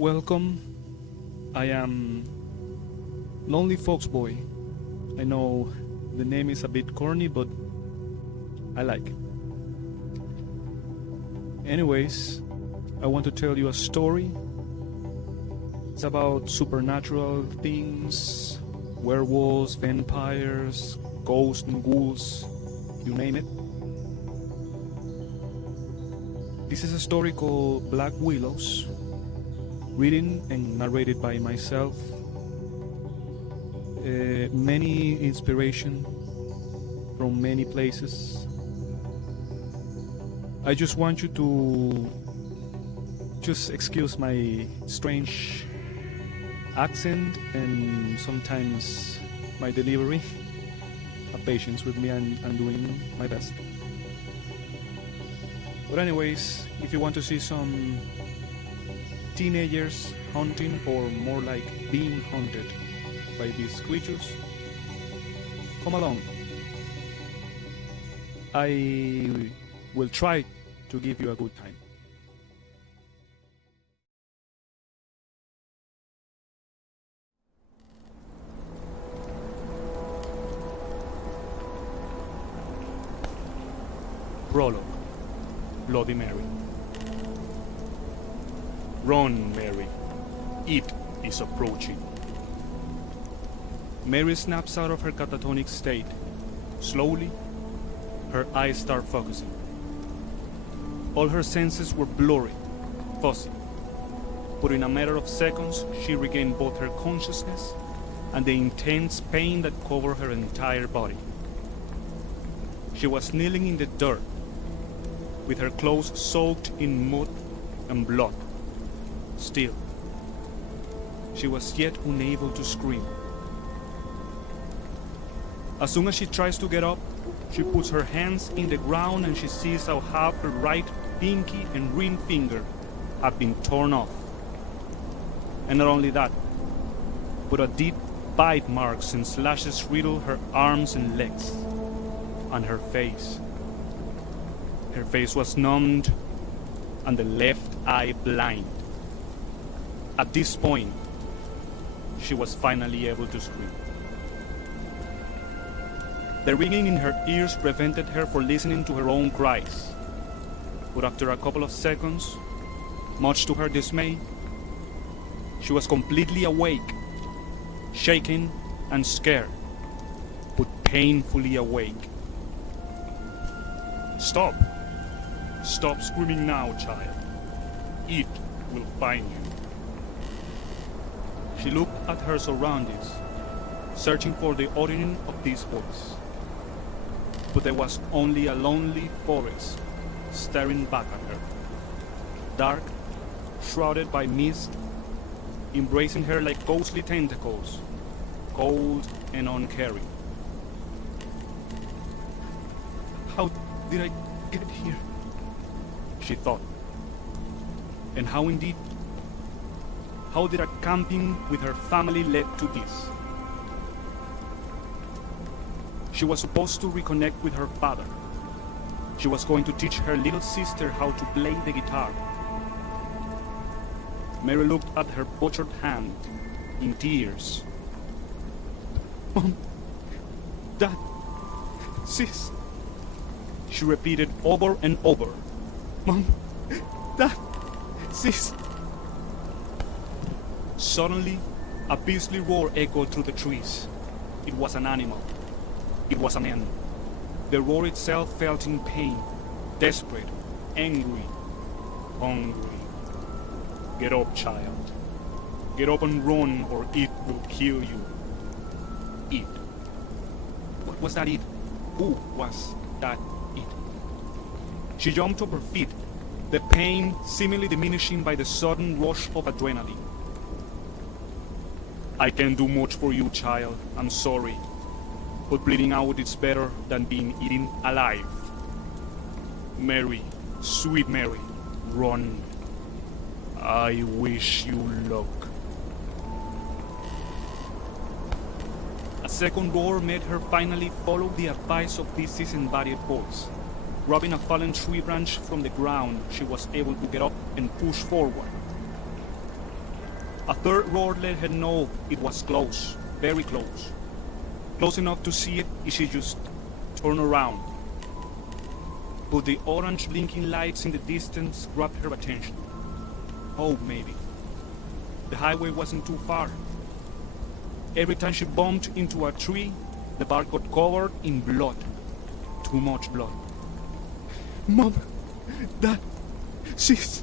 Welcome. I am Lonely Fox Boy. I know the name is a bit corny, but I like it. Anyways, I want to tell you a story. It's about supernatural things, werewolves, vampires, ghosts and ghouls, you name it. This is a story called Black Willows, written and narrated by myself. Many inspiration from many places. I just want you to just excuse my strange accent and sometimes my delivery. Have patience with me, I'm doing my best. But anyways, if you want to see some teenagers hunting, or more like being hunted by these creatures, come along. I will try to give you a good time. Prologue. Bloody Mary. Run, Mary. It is approaching. Mary snaps out of her catatonic state. Slowly, her eyes start focusing. All her senses were blurry, fuzzy. But in a matter of seconds, she regained both her consciousness and the intense pain that covered her entire body. She was kneeling in the dirt, with her clothes soaked in mud and blood. Still, she was yet unable to scream. As soon as she tries to get up, she puts her hands in the ground and she sees how half her right pinky and ring finger have been torn off. And not only that, but a deep bite marks and slashes riddle her arms and legs, and her face. Her face was numbed and the left eye blind. At this point, she was finally able to scream. The ringing in her ears prevented her from listening to her own cries. But after a couple of seconds, much to her dismay, she was completely awake, shaken and scared, but painfully awake. Stop! Stop screaming now, child. It will find you. She looked at her surroundings, searching for the origin of this voice. But there was only a lonely forest staring back at her. Dark, shrouded by mist, embracing her like ghostly tentacles, cold and uncaring. How did I get here? She thought. And how indeed? How did a camping with her family lead to this? She was supposed to reconnect with her father. She was going to teach her little sister how to play the guitar. Mary looked at her butchered hand, in tears. Mom, Dad, Sis, she repeated over and over. Mom, Dad, Sis. Suddenly, a beastly roar echoed through the trees. It was an animal. It was a man. The roar itself felt in pain, desperate, angry, hungry. Get up, child. Get up and run, or it will kill you. It. What was that it? Who was that it? She jumped to her feet, the pain seemingly diminishing by the sudden rush of adrenaline. I can't do much for you, child. I'm sorry. But bleeding out is better than being eaten alive. Mary, sweet Mary, run. I wish you luck. A second roar made her finally follow the advice of this disembodied voice. Grabbing a fallen tree branch from the ground, she was able to get up and push forward. A third roar let her know it was close, very close. Close enough to see it if she just turned around. But the orange blinking lights in the distance grabbed her attention. Oh, maybe. The highway wasn't too far. Every time she bumped into a tree, the bark got covered in blood. Too much blood. Mom, Dad, sis.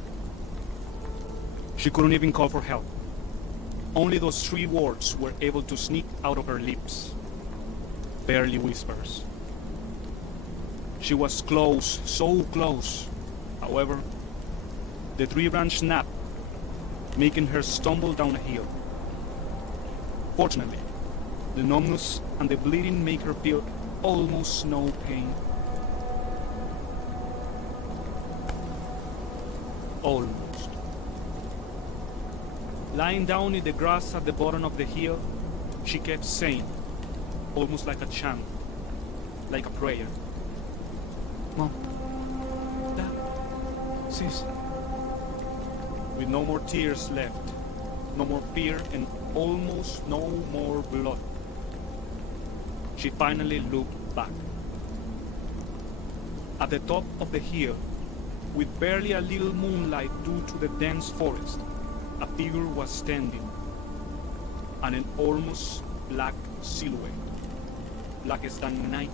She couldn't even call for help. Only those three words were able to sneak out of her lips. Barely whispers. She was close, so close. However, the tree branch snapped, making her stumble down a hill. Fortunately, the numbness and the bleeding make her feel almost no pain. Almost. Lying down in the grass at the bottom of the hill, she kept saying, almost like a chant, like a prayer. Mom, Dad, sis. With no more tears left, no more fear, and almost no more blood, she finally looked back. At the top of the hill, with barely a little moonlight due to the dense forest, a figure was standing, and an almost black silhouette, blackest than night,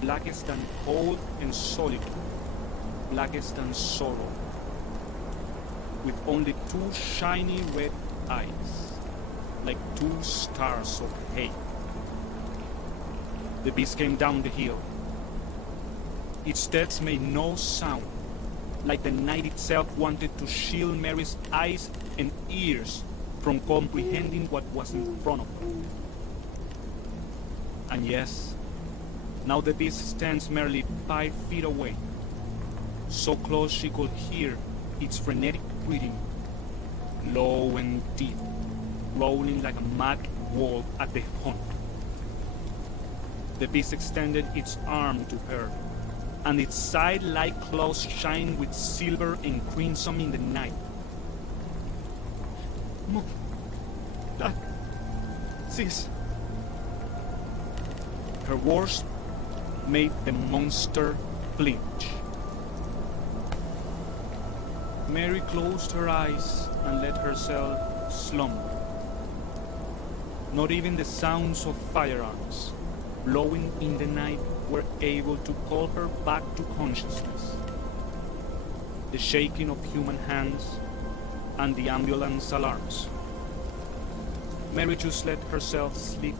blackest than cold and solitude, blackest than sorrow, with only two shiny red eyes, like two stars of hate. The beast came down the hill. Its steps made no sound, like the night itself wanted to shield Mary's eyes and ears from comprehending what was in front of her. And yes, now the beast stands merely 5 feet away, so close she could hear its frenetic breathing, low and deep, rolling like a mad wolf at the hunt. The beast extended its arm to her, and its side-like claws shined with silver and crimson in the night. Mom, Dad, sis. Her words made the monster flinch. Mary closed her eyes and let herself slumber. Not even the sounds of firearms blowing in the night were able to call her back to consciousness. The shaking of human hands and the ambulance alarms. Mary just let herself sleep,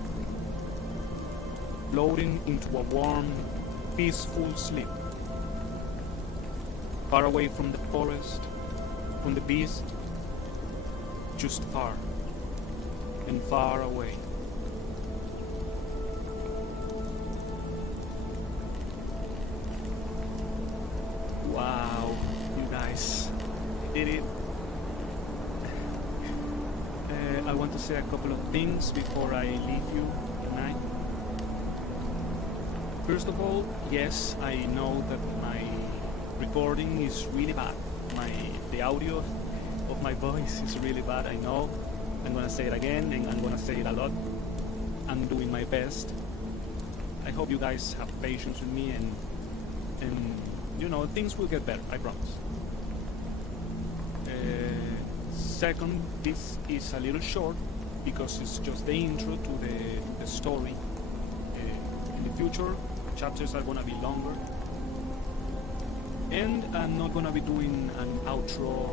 floating into a warm, peaceful sleep, far away from the forest, from the beast, just far and far away. Wow, you guys did it. I want to say a couple of things before I leave you tonight. First of all, yes, I know that my recording is really bad. The audio of my voice is really bad, I know. I'm gonna say it again, and I'm gonna say it a lot. I'm doing my best. I hope you guys have patience with me, and you know, things will get better, I promise. Second, this is a little short because it's just the intro to the story. In the future, chapters are gonna be longer. And I'm not gonna be doing an outro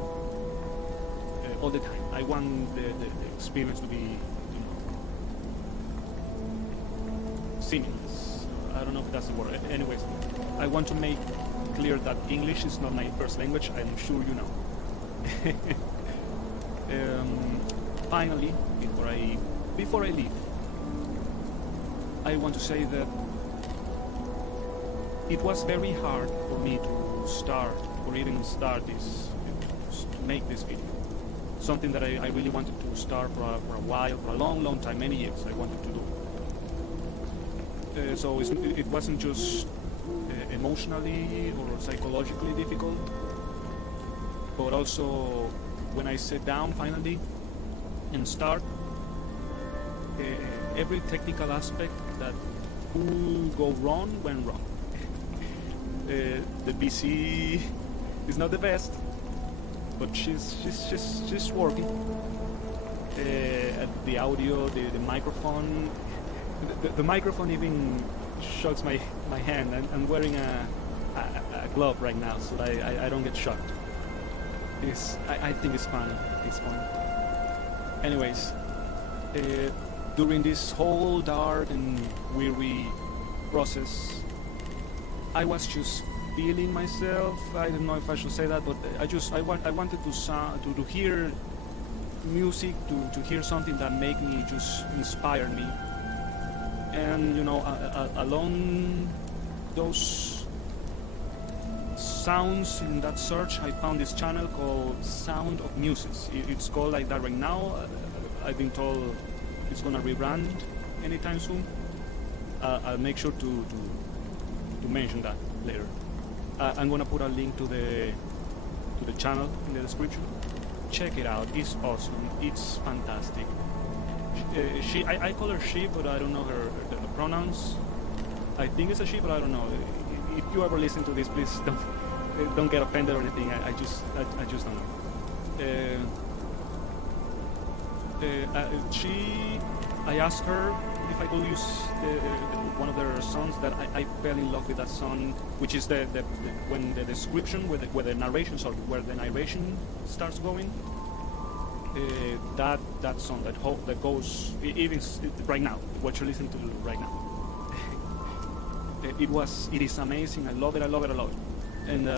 all the time. I want the experience to be, you know, seamless. I don't know if that's the word. Anyways, I want to make clear that English is not my first language. I'm sure you know. Finally, before I leave, I want to say that it was very hard for me to start, or even start this, to make this video. Something that I really wanted to start for a while, for a long time, many years I wanted to do. So it wasn't just emotionally or psychologically difficult, but also when I sat down finally and start. Every technical aspect that could go wrong went wrong. The PC is not the best, but she's working. The audio, the microphone, the microphone even shocks my hand. I'm wearing a glove right now, so I don't get shocked. I think it's fun. It's fun. Anyways, during this whole dark and weary process, I was just feeling myself. I don't know if I should say that, but I wanted to hear music, to hear something that make me just inspire me. And you know, along those sounds in that search, I found this channel called Sound of Muses. It's called like that right now. I've been told it's gonna rebrand anytime soon. I'll make sure to mention that later. I'm gonna put a link to the channel in the description. Check it out. It's awesome. It's fantastic. I call her she, but I don't know her the pronouns. I think it's a she, but I don't know. If you ever listen to this, please don't get offended or anything. I just don't know. I asked her if I could use one of their songs that I fell in love with that song, which is when the description, where the narration, sorry, where the narration starts going. That song that goes even right now, what you're listening to right now. It is amazing. I love it. And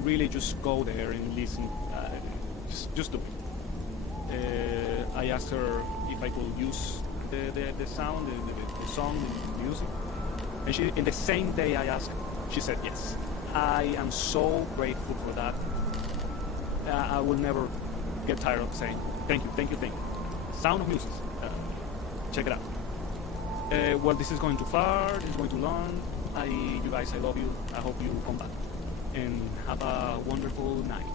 really just go there and listen. Just do it. I asked her if I could use the sound, the song, the music, and she, in the same day I asked, she said yes. I am so grateful for that. I will never get tired of saying thank you. Sound of Music. Check it out. Well, this is going too far. This is going too long. You guys, I love you. I hope you come back and have a wonderful night.